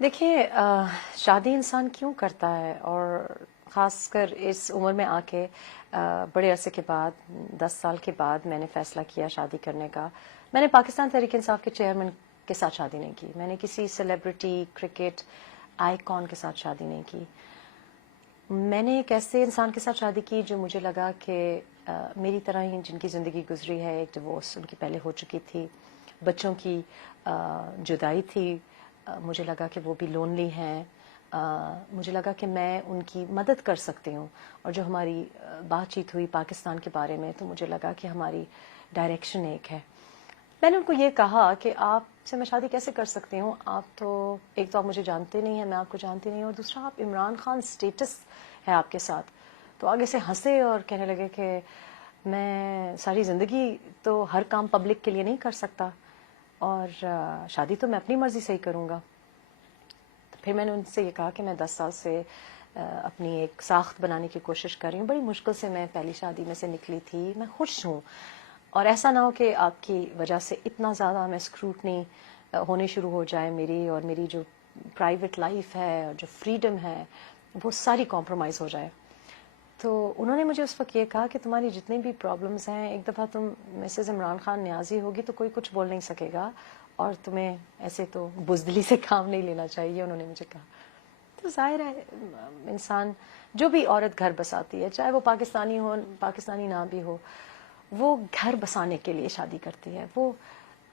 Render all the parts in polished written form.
देखिए शादी इंसान क्यों करता है, और ख़ासकर इस उम्र में आके बड़े अरसे के बाद 10 साल के बाद मैंने फ़ैसला किया शादी करने का। मैंने पाकिस्तान तहरीक इंसाफ के चेयरमैन के साथ शादी नहीं की, मैंने किसी सेलिब्रिटी क्रिकेट आइकॉन के साथ शादी नहीं की। मैंने एक ऐसे इंसान के साथ शादी की जो मुझे लगा कि मेरी तरह ही जिनकी ज़िंदगी गुजरी है, एक डिवोर्स उनकी पहले हो चुकी थी, बच्चों की जुदाई थी, मुझे लगा कि वो भी लोनली हैं, मुझे लगा कि मैं उनकी मदद कर सकती हूँ। और जो हमारी बातचीत हुई पाकिस्तान के बारे में, तो मुझे लगा कि हमारी डायरेक्शन एक है। मैंने उनको ये कहा कि आपसे मैं शादी कैसे कर सकती हूँ, आप तो एक तो आप मुझे जानते नहीं हैं, मैं आपको जानती नहीं, और दूसरा आप इमरान खान स्टेटस है आपके साथ। तो आगे से हंसे और कहने लगे कि मैं सारी ज़िंदगी तो हर काम पब्लिक के लिए नहीं कर सकता, और शादी तो मैं अपनी मर्ज़ी से ही करूँगा। तो फिर मैंने उनसे ये कहा कि मैं 10 साल से अपनी एक साख्त बनाने की कोशिश कर रही हूँ, बड़ी मुश्किल से मैं पहली शादी में से निकली थी, मैं खुश हूँ, और ऐसा ना हो कि आपकी वजह से इतना ज़्यादा मैं स्क्रूटनी होने शुरू हो जाए मेरी, और मेरी जो प्राइवेट लाइफ है और जो फ्रीडम है वो सारी कॉम्प्रोमाइज़ हो जाए। तो उन्होंने मुझे उस वक्त ये कहा कि तुम्हारी जितनी भी प्रॉब्लम्स हैं, एक दफ़ा तुम मिसेज़ इमरान खान न्याजी होगी तो कोई कुछ बोल नहीं सकेगा, और तुम्हें ऐसे तो बुज़दिली से काम नहीं लेना चाहिए, उन्होंने मुझे कहा। तो जाहिर है इंसान, जो भी औरत घर बसाती है, चाहे वो पाकिस्तानी हो पाकिस्तानी ना भी हो, वो घर बसाने के लिए शादी करती है, वो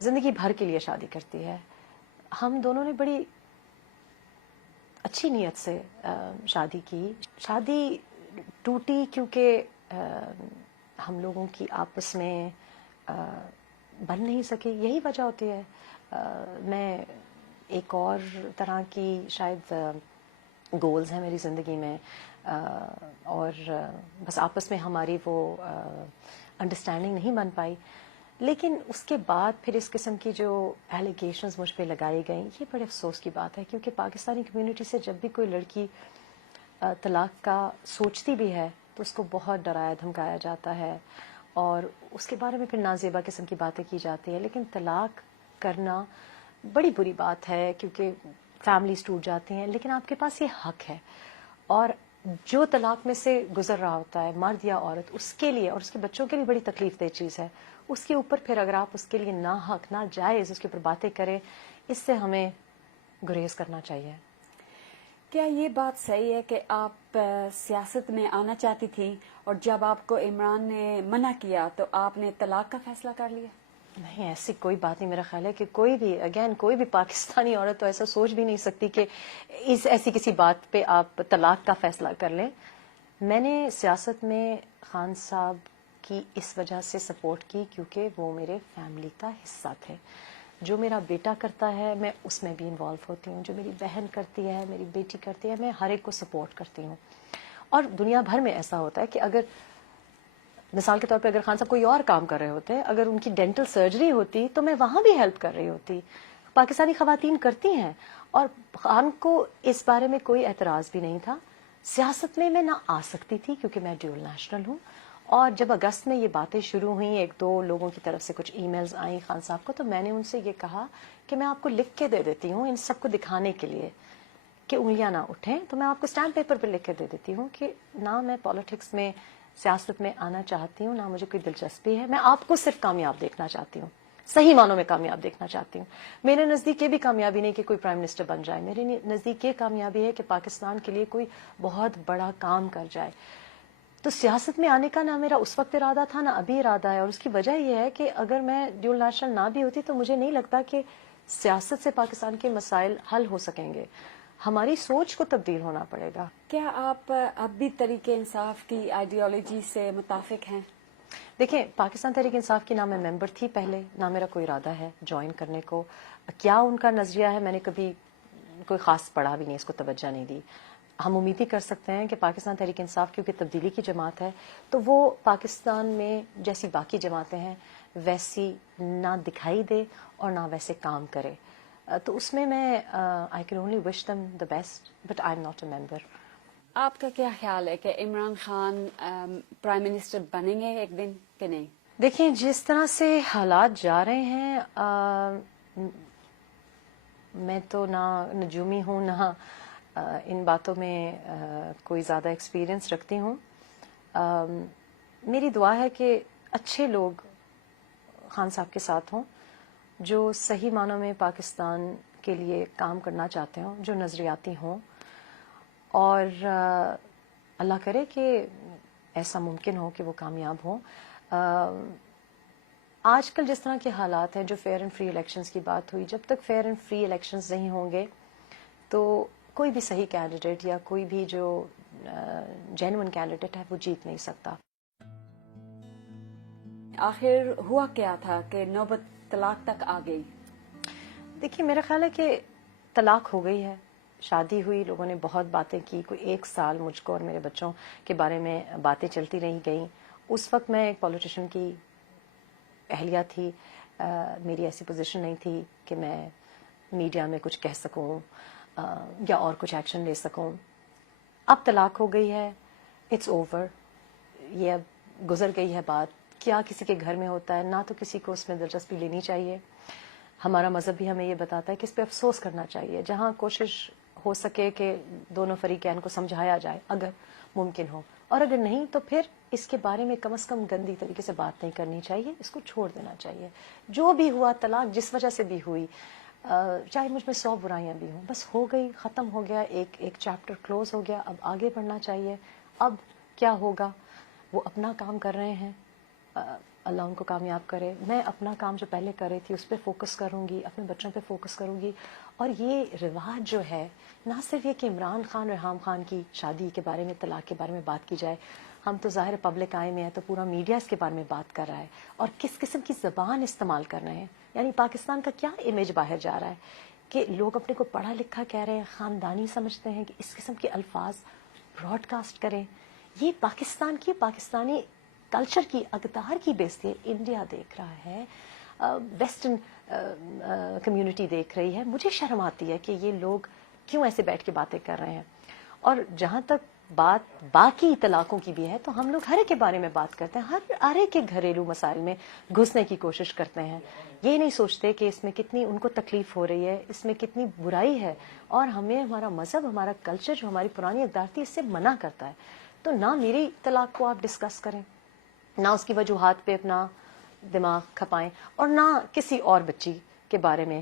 ज़िंदगी भर के लिए शादी करती है। हम दोनों ने बड़ी अच्छी नीयत से शादी की। शादी टूटी क्योंकि हम लोगों की आपस में बन नहीं सकी, यही वजह होती है। मैं एक और तरह की शायद गोल्स हैं मेरी ज़िंदगी में, और बस आपस में हमारी वो अंडरस्टैंडिंग नहीं बन पाई। लेकिन उसके बाद फिर इस किस्म की जो एलिगेशंस मुझ पे लगाई गई, ये बड़े अफसोस की बात है, क्योंकि पाकिस्तानी कम्युनिटी से जब भी कोई लड़की तलाक का सोचती भी है तो उसको बहुत डराया धमकाया जाता है, और उसके बारे में फिर नाजेबा किस्म की बातें की जाती है। लेकिन तलाक करना बड़ी बुरी बात है, क्योंकि फैमिलीज टूट जाती हैं, लेकिन आपके पास ये हक है। और जो तलाक में से गुजर रहा होता है, मर्द या औरत, उसके लिए और उसके बच्चों के लिए बड़ी तकलीफ दह चीज़ है। उसके ऊपर फिर अगर आप उसके लिए ना हक ना जायज़ उसके ऊपर बातें करें, इससे हमें गुरेज करना चाहिए। क्या ये बात सही है कि आप सियासत में आना चाहती थी और जब आपको इमरान ने मना किया तो आपने तलाक का फैसला कर लिया? नहीं, ऐसी कोई बात नहीं। मेरा ख्याल है कि कोई भी पाकिस्तानी औरत तो ऐसा सोच भी नहीं सकती कि इस ऐसी किसी बात पे आप तलाक का फैसला कर लें। मैंने सियासत में खान साहब की इस वजह से सपोर्ट की क्योंकि वो मेरे फैमिली का हिस्सा थे। जो मेरा बेटा करता है मैं उसमें भी इन्वॉल्व होती हूँ, जो मेरी बहन करती है, मेरी बेटी करती है, मैं हर एक को सपोर्ट करती हूँ। और दुनिया भर में ऐसा होता है कि अगर मिसाल के तौर पे अगर खान साहब कोई और काम कर रहे होते, अगर उनकी डेंटल सर्जरी होती तो मैं वहां भी हेल्प कर रही होती। पाकिस्तानी खवातीन करती हैं, और खान को इस बारे में कोई एतराज भी नहीं था। सियासत में मैं ना आ सकती थी क्योंकि मैं ड्यूल नेशनल हूँ, और जब अगस्त में ये बातें शुरू हुई, एक दो लोगों की तरफ से कुछ ईमेल्स आई खान साहब को, तो मैंने उनसे ये कहा कि मैं आपको लिख के दे देती हूँ इन सबको दिखाने के लिए कि उंगलियां ना उठें, तो मैं आपको स्टैम्प पेपर पर लिख के दे देती हूँ कि ना मैं पॉलिटिक्स में सियासत में आना चाहती हूँ, ना मुझे कोई दिलचस्पी है, मैं आपको सिर्फ कामयाब देखना चाहती हूँ, सही मानों में कामयाब देखना चाहती हूँ। मेरे नज़दीक ये भी कामयाबी नहीं कि कोई प्राइम मिनिस्टर बन जाए, मेरे नज़दीक ये कामयाबी है कि पाकिस्तान के लिए कोई बहुत बड़ा काम कर जाए। तो सियासत में आने का ना मेरा उस वक्त इरादा था, ना अभी इरादा है, और उसकी वजह यह है कि अगर मैं ड्यूल नेशनल ना भी होती तो मुझे नहीं लगता कि सियासत से पाकिस्तान के मसाइल हल हो सकेंगे। हमारी सोच को तब्दील होना पड़ेगा। क्या आप अब भी तरीके इंसाफ की आइडियोलॉजी से मुताफिक हैं? देखिए, पाकिस्तान तहरीक इंसाफ की ना मैं मेंबर थी पहले, ना मेरा कोई इरादा है ज्वाइन करने को। क्या उनका नजरिया है, मैंने कभी कोई खास पढ़ा भी नहीं, इसको तवज्जो नहीं दी। हम उम्मीद ही कर सकते हैं कि पाकिस्तान तहरीक इंसाफ क्योंकि तब्दीली की जमात है, तो वो पाकिस्तान में जैसी बाकी जमातें हैं वैसी ना दिखाई दे और ना वैसे काम करे। तो उसमें मैं I can only wish them the best, but I am not a member. आपका क्या ख्याल है कि इमरान खान प्राइम मिनिस्टर बनेंगे एक दिन कि नहीं? देखिए, जिस तरह से हालात जा रहे हैं, میں تو نہ نجومی ہوں، نہ ان باتوں میں کوئی زیادہ ایکسپیرینس رکھتی ہوں. میری دعا ہے کہ اچھے لوگ خان صاحب کے ساتھ ہوں، جو صحیح معنوں میں پاکستان کے لیے کام کرنا چاہتے ہوں، جو نظریاتی ہوں، اور اللہ کرے کہ ایسا ممکن ہو کہ وہ کامیاب ہوں. آج کل جس طرح کے حالات ہیں، جو فیئر اینڈ فری الیکشنز کی بات ہوئی، جب تک فیئر اینڈ فری الیکشنز نہیں ہوں گے تو کوئی بھی صحیح کینڈیڈیٹ یا کوئی بھی جو جینوئن کینڈیڈیٹ ہے وہ جیت نہیں سکتا. آخر ہوا کیا تھا کہ نوبت طلاق تک آ گئی؟ دیکھیے، میرا خیال ہے کہ طلاق ہو گئی ہے، شادی ہوئی، لوگوں نے بہت باتیں کی، کوئی 1 سال مجھ کو اور میرے بچوں کے بارے میں باتیں چلتی رہی گئیں. اس وقت میں ایک پولیٹیشین کی اہلیہ تھی، میری ایسی پوزیشن نہیں تھی کہ میں میڈیا میں کچھ کہہ سکوں یا اور کچھ ایکشن لے سکوں. اب طلاق ہو گئی ہے، اٹس اوور، یہ اب گزر گئی ہے بات. کیا کسی کے گھر میں ہوتا ہے، نہ تو کسی کو اس میں دلچسپی لینی چاہیے. ہمارا مذہب بھی ہمیں یہ بتاتا ہے کہ اس پہ افسوس کرنا چاہیے، جہاں کوشش ہو سکے کہ دونوں فریقین کو سمجھایا جائے اگر ممکن ہو، اور اگر نہیں تو پھر اس کے بارے میں کم از کم گندی طریقے سے بات نہیں کرنی چاہیے، اس کو چھوڑ دینا چاہیے. جو بھی ہوا، طلاق جس وجہ سے بھی ہوئی، چاہے مجھ میں 100 برائیاں بھی ہوں، بس ہو گئی، ختم ہو گیا، ایک چیپٹر کلوز ہو گیا. اب آگے بڑھنا چاہیے. اب کیا ہوگا، وہ اپنا کام کر رہے ہیں، اللہ ان کو کامیاب کرے. میں اپنا کام جو پہلے کر رہی تھی اس پہ فوکس کروں گی، اپنے بچوں پہ فوکس کروں گی. اور یہ رواج جو ہے، نہ صرف یہ کہ عمران خان ریحام خان کی شادی کے بارے میں، طلاق کے بارے میں بات کی جائے، ہم تو ظاہر پبلک آئی میں ہیں تو پورا میڈیا اس کے بارے میں بات کر رہا ہے، اور کس قسم کی زبان استعمال کر رہے ہیں. یعنی پاکستان کا کیا امیج باہر جا رہا ہے کہ لوگ اپنے کو پڑھا لکھا کہہ رہے ہیں، خاندانی سمجھتے ہیں، کہ اس قسم کے الفاظ براڈ کاسٹ کریں. یہ پاکستان کی، پاکستانی کلچر کی، اقدار کی بیزتی ہے. انڈیا دیکھ رہا ہے، ویسٹرن کمیونٹی دیکھ رہی ہے. مجھے شرم آتی ہے کہ یہ لوگ کیوں ایسے بیٹھ کے باتیں کر رہے ہیں. اور جہاں تک بات باقی طلاقوں کی بھی ہے تو ہم لوگ ہر ایک کے بارے میں بات کرتے ہیں، ہر ایک کے گھریلو مسائل میں گھسنے کی کوشش کرتے ہیں. یہ نہیں سوچتے کہ اس میں کتنی ان کو تکلیف ہو رہی ہے، اس میں کتنی برائی ہے، اور ہمیں ہمارا مذہب، ہمارا کلچر، جو ہماری پرانی اقدار تھی، اس سے منع کرتا ہے. تو نہ میری طلاق کو آپ ڈسکس کریں، نہ اس کی وجوہات پہ اپنا دماغ کھپائیں، اور نہ کسی اور بچی کے بارے میں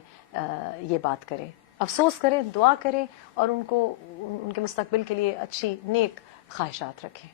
یہ بات کریں. افسوس کریں، دعا کریں، اور ان کو ان کے مستقبل کے لیے اچھی نیک خواہشات رکھیں.